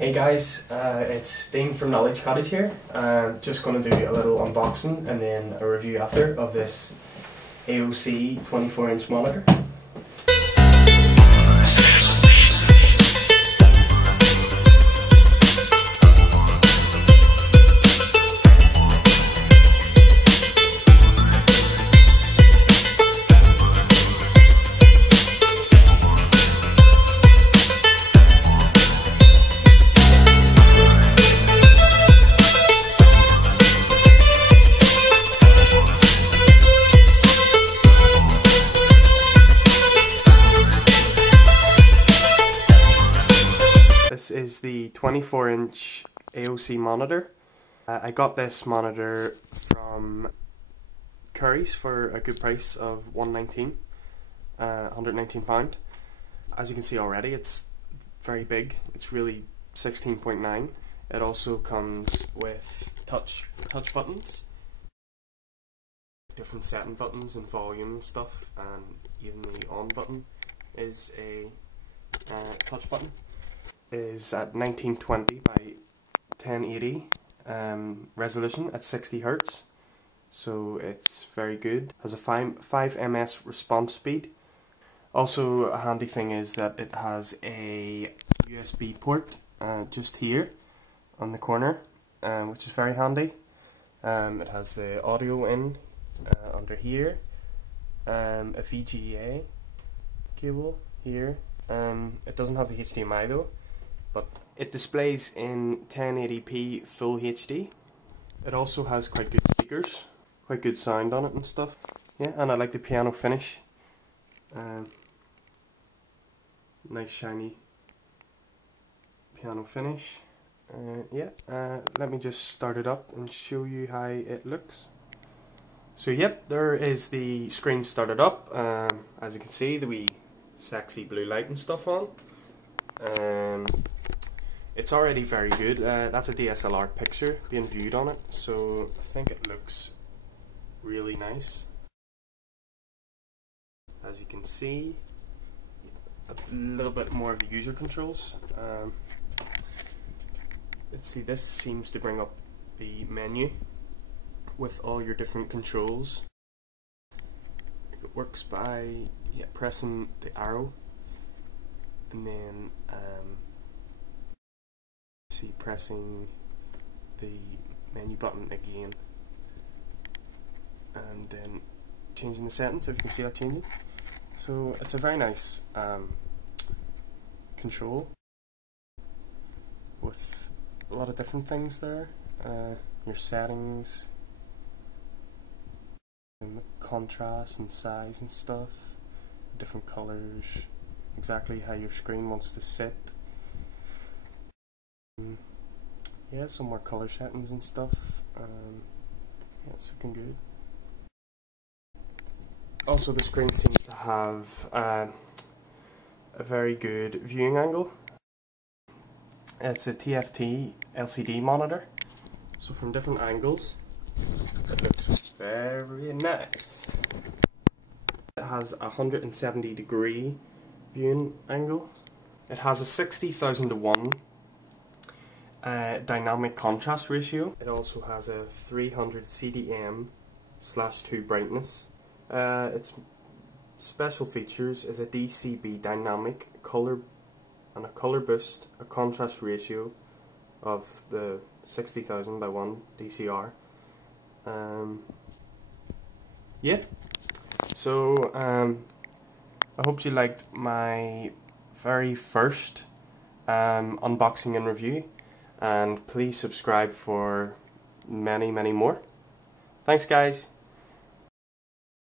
Hey guys, it's Dean from KnowledgeCottage here. Just going to do a little unboxing and then a review after of this AOC 24-inch monitor. This is the 24-inch AOC monitor. I got this monitor from Curry's for a good price of £119. As you can see already, it's very big. It's really 16.9. It also comes with touch buttons, different setting buttons and volume and stuff, and even the on button is a touch button. Is at 1920 by 1080 resolution at 60 Hz, so it's very good. Has a 5 ms response speed. Also, a handy thing is that it has a USB port just here on the corner, which is very handy. It has the audio in under here, a VGA cable here. It doesn't have the HDMI though, but it displays in 1080p full HD. It also has quite good speakers, quite good sound on it and stuff. Yeah, and I like the piano finish. Nice shiny piano finish. Let me just start it up and show you how it looks. So yep, there is the screen started up. As you can see, the wee sexy blue light and stuff on. It's already very good. That's a DSLR picture being viewed on it, so I think it looks really nice. As you can see, a little bit more of the user controls. Let's see, this seems to bring up the menu with all your different controls. It works by pressing the arrow and then pressing the menu button again, and then changing the settings, if you can see that changing. So it's a very nice control with a lot of different things there. Your settings, and contrast and size and stuff, different colors, exactly how your screen wants to sit. Yeah, some more color settings and stuff. Yeah, it's looking good. Also, the screen seems to have a very good viewing angle. It's a TFT LCD monitor, so from different angles it looks very nice. It has a 170-degree viewing angle. It has a 60,000:1 dynamic contrast ratio. It also has a 300 CDM/2 brightness. Its special features is a DCB dynamic color and a color boost, a contrast ratio of the 60,000:1 DCR. Yeah, so I hope you liked my very first unboxing and review, and please subscribe for many more. Thanks guys.